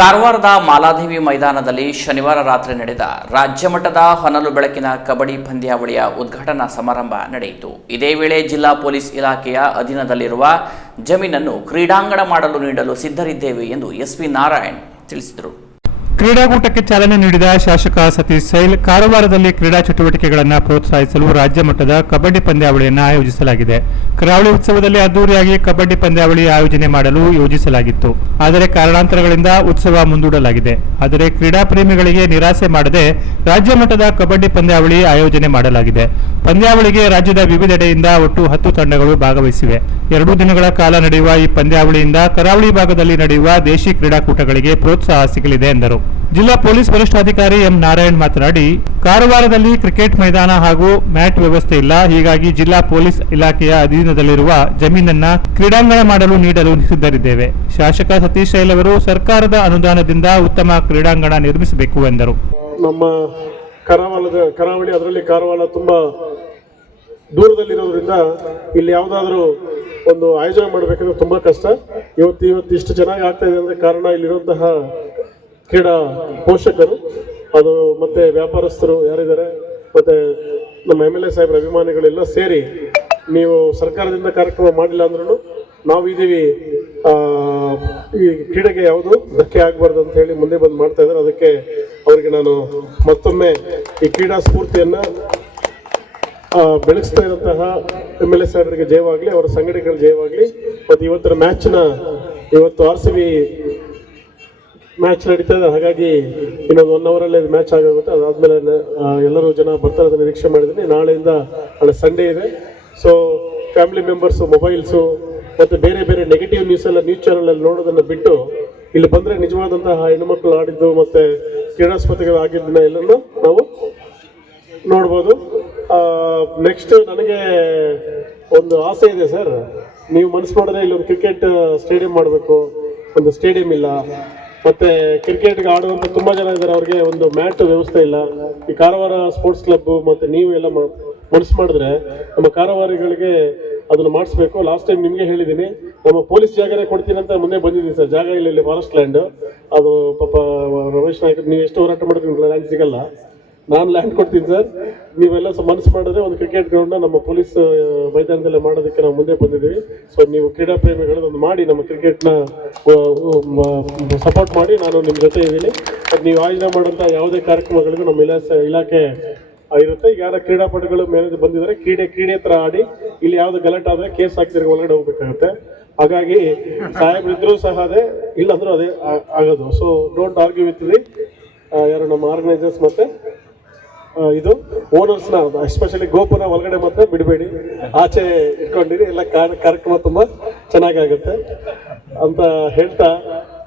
ಕಾರವಾರದ ಮಾಲಾದೇವಿ ಮೈದಾನದಲ್ಲಿ ಶನಿವಾರ ರಾತ್ರಿ ನಡೆದ ರಾಜ್ಯ ಮಟ್ಟದ ಹೊನಲು ಬೆಳಕಿನ ಕಬಡ್ಡಿ ಪಂದ್ಯಾವಳಿಯ ಉದ್ಘಾಟನಾ ಸಮಾರಂಭ ನಡೆಯಿತು. ಇದೇ ವೇಳೆ ಜಿಲ್ಲಾ ಪೊಲೀಸ್ ಇಲಾಖೆಯ ಅಧೀನದಲ್ಲಿರುವ ಜಮೀನನ್ನು ಕ್ರೀಡಾಂಗಣ ಮಾಡಲು ನೀಡಲು ಸಿದ್ಧರಿದ್ದೇವೆ ಎಂದು ಎಸ್ಪಿ ನಾರಾಯಣ್ ತಿಳಿಸಿದರು. ಕ್ರೀಡಾಕೂಟಕ್ಕೆ ಚಾಲನೆ ನೀಡಿದ ಶಾಸಕ ಸತೀಶ್ ಸೈಲ್, ಕಾರವಾರದಲ್ಲಿ ಕ್ರೀಡಾ ಚಟುವಟಿಕೆಗಳನ್ನು ಪ್ರೋತ್ಸಾಹಿಸಲು ರಾಜ್ಯ ಮಟ್ಟದ ಕಬಡ್ಡಿ ಪಂದ್ಯಾವಳಿಯನ್ನು ಆಯೋಜಿಸಲಾಗಿದೆ. ಕರಾವಳಿ ಉತ್ಸವದಲ್ಲಿ ಅದ್ದೂರಿಯಾಗಿ ಕಬಡ್ಡಿ ಪಂದ್ಯಾವಳಿ ಆಯೋಜನೆ ಮಾಡಲು ಯೋಜಿಸಲಾಗಿತ್ತು. ಆದರೆ ಕಾರಣಾಂತರಗಳಿಂದ ಉತ್ಸವ ಮುಂದೂಡಲಾಗಿದೆ. ಆದರೆ ಕ್ರೀಡಾ ಪ್ರೇಮಿಗಳಿಗೆ ನಿರಾಸೆ ಮಾಡದೆ ರಾಜ್ಯ ಮಟ್ಟದ ಕಬಡ್ಡಿ ಪಂದ್ಯಾವಳಿ ಆಯೋಜನೆ ಮಾಡಲಾಗಿದೆ. ಪಂದ್ಯಾವಳಿಗೆ ರಾಜ್ಯದ ವಿವಿಧೆಡೆಯಿಂದ ಒಟ್ಟು 10 ತಂಡಗಳು ಭಾಗವಹಿಸಿವೆ. 2 ದಿನಗಳ ಕಾಲ ನಡೆಯುವ ಈ ಪಂದ್ಯಾವಳಿಯಿಂದ ಕರಾವಳಿ ಭಾಗದಲ್ಲಿ ನಡೆಯುವ ದೇಶಿ ಕ್ರೀಡಾಕೂಟಗಳಿಗೆ ಪ್ರೋತ್ಸಾಹ ಸಿಗಲಿದೆ ಎಂದರು. ಜಿಲ್ಲಾ ಪೊಲೀಸ್ ವರಿಷ್ಠಾಧಿಕಾರಿ ಎಂ ನಾರಾಯಣ್ ಮಾತನಾಡಿ, ಕಾರವಾರದಲ್ಲಿ ಕ್ರಿಕೆಟ್ ಮೈದಾನ ಹಾಗೂ ಮ್ಯಾಟ್ ವ್ಯವಸ್ಥೆ ಇಲ್ಲ. ಹೀಗಾಗಿ ಜಿಲ್ಲಾ ಪೊಲೀಸ್ ಇಲಾಖೆಯ ಅಧೀನದಲ್ಲಿರುವ ಜಮೀನನ್ನ ಕ್ರೀಡಾಂಗಣ ಮಾಡಲು ನೀಡಲು ಸಿದ್ಧರಿದ್ದೇವೆ. ಶಾಸಕ ಸತೀಶ್ ಸೈಲ್ ಅವರು ಸರ್ಕಾರದ ಅನುದಾನದಿಂದ ಉತ್ತಮ ಕ್ರೀಡಾಂಗಣ ನಿರ್ಮಿಸಬೇಕು ಎಂದರು. ನಮ್ಮ ಕರಾವಳಿ ಅದರಲ್ಲಿ ಕಾರವಾರ ತುಂಬಾ ದೂರದಲ್ಲಿರೋದ್ರಿಂದ ಇಲ್ಲಿ ಯಾವುದಾದ್ರೂ ಒಂದು ಆಯೋಜನೆ ಮಾಡಬೇಕಂದ್ರೆ ತುಂಬಾ ಕಷ್ಟ. ಇವತ್ತು ಇಷ್ಟು ಚೆನ್ನಾಗಿ ಆಗ್ತಾ ಇದೆ ಅಂದ್ರೆ ಕಾರಣ ಇಲ್ಲಿರುವಂತಹ ಕ್ರೀಡಾ ಪೋಷಕರು, ಅದು ಮತ್ತೆ ವ್ಯಾಪಾರಸ್ಥರು ಯಾರಿದ್ದಾರೆ, ಮತ್ತೆ ನಮ್ಮ MLA ಸಾಹೇಬ್ರ ಅಭಿಮಾನಿಗಳೆಲ್ಲ ಸೇರಿ ನೀವು ಸರ್ಕಾರದಿಂದ ಕಾರ್ಯಕ್ರಮ ಮಾಡಿಲ್ಲ ಅಂದ್ರೂ ನಾವು ಇದೀವಿ, ಈ ಕ್ರೀಡೆಗೆ ಯಾವುದು ಧಕ್ಕೆ ಆಗಬಾರ್ದು ಅಂತ ಹೇಳಿ ಮುಂದೆ ಬಂದು ಮಾಡ್ತಾ ಇದ್ದಾರೆ. ಅದಕ್ಕೆ ಅವರಿಗೆ ನಾನು ಮತ್ತೊಮ್ಮೆ ಈ ಕ್ರೀಡಾ ಸ್ಫೂರ್ತಿಯನ್ನ ಬೆಳೆಸ್ತಾ ಇರುವಂತಹ MLA ಸಾಹೇಬರಿಗೆ ಜಯವಾಗಲಿ, ಅವರ ಸಂಘಟನೆಗಳ ಜಯವಾಗಲಿ. ಮತ್ತು ಇವತ್ತಿನ ಇವತ್ತು RCB ಮ್ಯಾಚ್ ನಡೀತಾ ಇದೆ. ಹಾಗಾಗಿ ಇನ್ನೊಂದು 1 ಅವರಲ್ಲಿ ಮ್ಯಾಚ್ ಆಗುತ್ತೆ. ಅದಾದ್ಮೇಲೆ ಎಲ್ಲರೂ ಜನ ಬರ್ತಾರೆ ಅಂತ ನಿರೀಕ್ಷೆ ಮಾಡಿದ್ದೀನಿ. ನಾಳೆ ಸಂಡೇ ಇದೆ. ಸೊ ಫ್ಯಾಮಿಲಿ ಮೆಂಬರ್ಸು, ಮೊಬೈಲ್ಸು ಮತ್ತು ಬೇರೆ ಬೇರೆ ನೆಗೆಟಿವ್ ನ್ಯೂಸ್ ಚಾನಲ್ ಅಲ್ಲಿ ನೋಡೋದನ್ನು ಬಿಟ್ಟು ಇಲ್ಲಿ ಬಂದರೆ ನಿಜವಾದಂತಹ ಹೆಣ್ಣುಮಕ್ಕಳು ಆಡಿದ್ದು ಮತ್ತು ಕ್ರೀಡಾಸ್ಪರ್ಧೆಗಳು ಆಗಿದ್ದನ್ನ ಎಲ್ಲನೂ ನಾವು ನೋಡ್ಬೋದು. ನೆಕ್ಸ್ಟ್ ನನಗೆ ಒಂದು ಆಸೆ ಇದೆ ಸರ್, ನೀವು ಮನಸ್ಸು ಮಾಡಿದ್ರೆ ಇಲ್ಲೊಂದು ಕ್ರಿಕೆಟ್ ಸ್ಟೇಡಿಯಂ ಮಾಡಬೇಕು. ಒಂದು ಸ್ಟೇಡಿಯಂ ಇಲ್ಲ, ಮತ್ತೆ ಕ್ರಿಕೆಟ್ಗೆ ಆಡುವಂಥ ತುಂಬ ಜನ ಇದ್ದಾರೆ, ಅವ್ರಿಗೆ ಒಂದು ಮ್ಯಾಟ್ ವ್ಯವಸ್ಥೆ ಇಲ್ಲ. ಈ ಕಾರವಾರ ಸ್ಪೋರ್ಟ್ಸ್ ಕ್ಲಬ್ ಮತ್ತು ನೀವು ಎಲ್ಲ ಮನಸ್ಸು ಮಾಡಿದ್ರೆ ನಮ್ಮ ಕಾರವಾರಿಗಳಿಗೆ ಅದನ್ನು ಮಾಡಿಸ್ಬೇಕು. ಲಾಸ್ಟ್ ಟೈಮ್ ನಿಮಗೆ ಹೇಳಿದ್ದೀನಿ, ನಮ್ಮ ಪೊಲೀಸ್ ಜಾಗನೇ ಕೊಡ್ತೀನಿ ಅಂತ ಮುಂದೆ ಬಂದಿದ್ದೀನಿ ಸರ್. ಜಾಗ ಇಲ್ಲಿ ಫಾರೆಸ್ಟ್ ಲ್ಯಾಂಡ್, ಅದು ಪಾಪ ರಮೇಶ್ ನಾಯ್ಕರು ನೀವು ಎಷ್ಟು ಹೋರಾಟ ಮಾಡಿದ್ರೆ ಲ್ಯಾಂಡ್ ಸಿಗಲ್ಲ. ನಾನು ಲ್ಯಾಂಡ್ ಕೊಡ್ತೀನಿ ಸರ್, ನೀವೆಲ್ಲ ಮನಸ್ಸು ಮಾಡಿದ್ರೆ ಒಂದು ಕ್ರಿಕೆಟ್ ಗ್ರೌಂಡ್ನ ನಮ್ಮ ಪೊಲೀಸ್ ಮೈದಾನದಲ್ಲೇ ಮಾಡೋದಕ್ಕೆ ನಾವು ಮುಂದೆ ಬಂದಿದ್ದೀವಿ. ಸೊ ನೀವು ಕ್ರೀಡಾ ಪ್ರೇಮಿಗಳು ಒಂದು ಮಾಡಿ ನಮ್ಮ ಕ್ರಿಕೆಟ್ನ ಸಪೋರ್ಟ್ ಮಾಡಿ, ನಾನು ನಿಮ್ಮ ಜೊತೆ ಇದ್ದೀನಿ. ಮತ್ತು ನೀವು ಆಯೋಜನೆ ಮಾಡೋಂಥ ಯಾವುದೇ ಕಾರ್ಯಕ್ರಮಗಳಿಗೂ ನಮ್ಮ ಇಲಾಖೆ ಇರುತ್ತೆ. ಈಗ ಯಾರ ಕ್ರೀಡಾಪಟುಗಳು ಮೇಲೆ ಬಂದಿದ್ದಾರೆ, ಕ್ರೀಡೆ ಥರ ಆಡಿ ಇಲ್ಲಿ ಯಾವುದು ಗಲಾಟೆ ಆದರೆ ಕೇಸ್ ಹಾಕ್ತಿರೋ ಒಳಗಡೆ ಹೋಗ್ಬೇಕಾಗುತ್ತೆ. ಹಾಗಾಗಿ ಸಾಹೇಬ್ರಿದ್ರೂ ಸಹ ಅದೇ, ಇಲ್ಲಾಂದ್ರೂ ಅದೇ ಆಗೋದು. So don't argue with the ಯಾರು ನಮ್ಮ ಆರ್ಗನೈಸರ್ಸ್ ಮತ್ತು ಇದು ಓನರ್ಸ್ನ, ಎಸ್ಪೆಷಲಿ ಗೋಪುರ ಒಳಗಡೆ ಮಾತ್ರ ಬಿಡಬೇಡಿ, ಆಚೆ ಇಟ್ಕೊಂಡಿರಿ. ಎಲ್ಲ ಕಾರ್ಯಕ್ರಮ ತುಂಬ ಚೆನ್ನಾಗಾಗುತ್ತೆ ಅಂತ ಹೇಳ್ತಾ,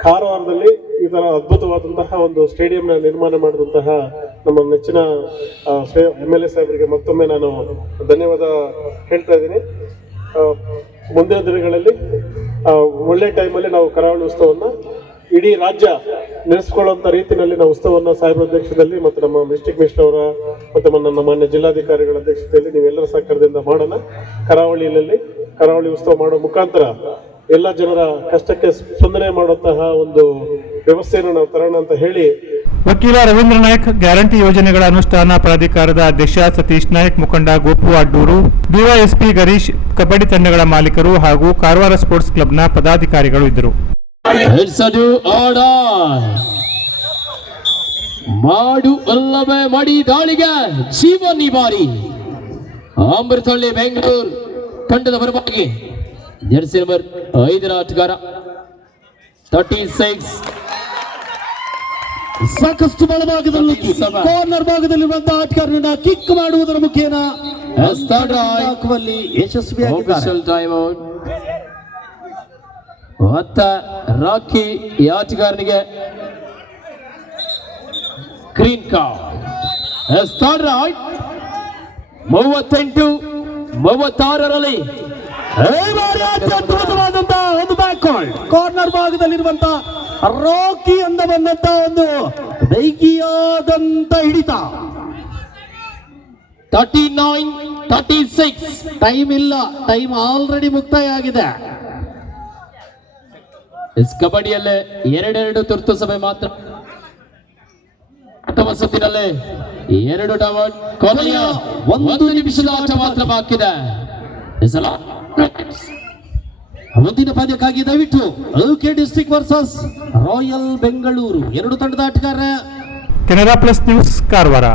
ಕಾರವಾರದಲ್ಲಿ ಈ ಥರ ಅದ್ಭುತವಾದಂತಹ ಒಂದು ಸ್ಟೇಡಿಯಂನ ನಿರ್ಮಾಣ ಮಾಡಿದಂತಹ ನಮ್ಮ ನೆಚ್ಚಿನ MLA ಸಾಹೇಬರಿಗೆ ಮತ್ತೊಮ್ಮೆ ನಾನು ಧನ್ಯವಾದ ಹೇಳ್ತಾ ಇದ್ದೀನಿ. ಮುಂದಿನ ದಿನಗಳಲ್ಲಿ ಒಳ್ಳೆ ಟೈಮಲ್ಲಿ ನಾವು ಕರಾವಳಿ ಉತ್ಸವವನ್ನು ಇಡೀ ರಾಜ್ಯ ನಡೆಸ್ಕೊಳ್ಳುವಂಥ ರೀತಿಯಲ್ಲಿ ನಾವು ಉತ್ಸವವನ್ನು ಸಾಹೇಬ್ರ ಅಧ್ಯಕ್ಷತೆಯಲ್ಲಿ ಮತ್ತು ನಮ್ಮ ಡಿಸ್ಟ್ರಿಕ್ಟ್ ಮಿನಿಸ್ಟರ್ ಅವರ ಮತ್ತು ನಮ್ಮ ಮಾನ್ಯ ಜಿಲ್ಲಾಧಿಕಾರಿಗಳ ಅಧ್ಯಕ್ಷತೆಯಲ್ಲಿ ನೀವೆಲ್ಲರ ಸಹಕಾರದಿಂದ ಮಾಡೋಣ. ಕರಾವಳಿ ಉತ್ಸವ ಮಾಡೋ ಮುಖಾಂತರ ಎಲ್ಲ ಜನರ ಕಷ್ಟಕ್ಕೆ ಸ್ಪಂದನೆ ಮಾಡುವಂತಹ ಒಂದು ವ್ಯವಸ್ಥೆಯನ್ನು ನಾವು ತರೋಣ ಅಂತ ಹೇಳಿ, ವಕೀಲ ರವೀಂದ್ರ ನಾಯ್ಕ್, ಗ್ಯಾರಂಟಿ ಯೋಜನೆಗಳ ಅನುಷ್ಠಾನ ಪ್ರಾಧಿಕಾರದ ಅಧ್ಯಕ್ಷ ಸತೀಶ್ ನಾಯ್ಕ್, ಮುಖಂಡ ಗೋಪು ಅಡ್ಡೂರು, DYSP ಗರೀಶ್, ಕಬಡ್ಡಿ ತಂಡಗಳ ಮಾಲೀಕರು ಹಾಗೂ ಕಾರವಾರ ಸ್ಪೋರ್ಟ್ಸ್ ಕ್ಲಬ್ನ ಪದಾಧಿಕಾರಿಗಳು ಇದ್ದರು. ಮಾಡು ಅಲ್ಲವೇ ಮಾಡಿ ದಾಳಿಗೆ ಜೀವನಿ ಬಾರಿ ಅಮೃತಹಳ್ಳಿ ಬೆಂಗಳೂರು ತಂಡದ ಪರವಾಗಿ ಜೆರ್ಸಿ ನಂಬರ್ 5ರ ಆಟಗಾರ 36 ಸಾಕಷ್ಟು ಬಲಭಾಗದಲ್ಲಿ ಕಾರ್ನರ್ ಭಾಗದಲ್ಲಿರುವಂತಹ ಆಟಗಾರರನ್ನ ಕಿಕ್ ಮಾಡುವುದರ ಮುಖೇನ ಹಾಕುವಲ್ಲಿ ಯಶಸ್ವಿಯಾಗಿದ್ದಾರೆ. ರಾಕಿ ಈ ಆಟಗಾರನಿಗೆ ಗ್ರೀನ್ ಕಾರ್ಡ್. 38-36ರಲ್ಲಿ ಅದ್ಭುತವಾದಂತಹ ಒಂದು ಬ್ಯಾಕ್ ಕಾರ್ನರ್ ಭಾಗದಲ್ಲಿರುವಂತಹ ರಾಕಿ ಅಂದ ಬಂದಂತಹ ಒಂದು ವೇಗಿಯಾದಂತ ಹಿಡಿತ. 39-36 ಟೈಮ್ ಇಲ್ಲ, ಟೈಮ್ ಆಲ್ರೆಡಿ ಮುಕ್ತಾಯ ಆಗಿದೆ. ಕಬಡ್ಡಿಯಲ್ಲೇ 2 ತುರ್ತು ಸಭೆ ಮಾತ್ರ. ಪ್ರಥಮ ಸುತ್ತಿನಲ್ಲೇ 2 ಡಾವನ್. ಕೊನೆಯ 1 ನಿಮಿಷದ ಆಟ ಮಾತ್ರ ಬಾಕಿ ಇದೆ. ಈ ಸಲ ಮುಂದಿನ ಪಂದ್ಯಕ್ಕಾಗಿ ದಯವಿಟ್ಟು K district versus royal Bengaluru 2 ತಂಡದ ಆಟಗಾರ. Canara plus news Karwar.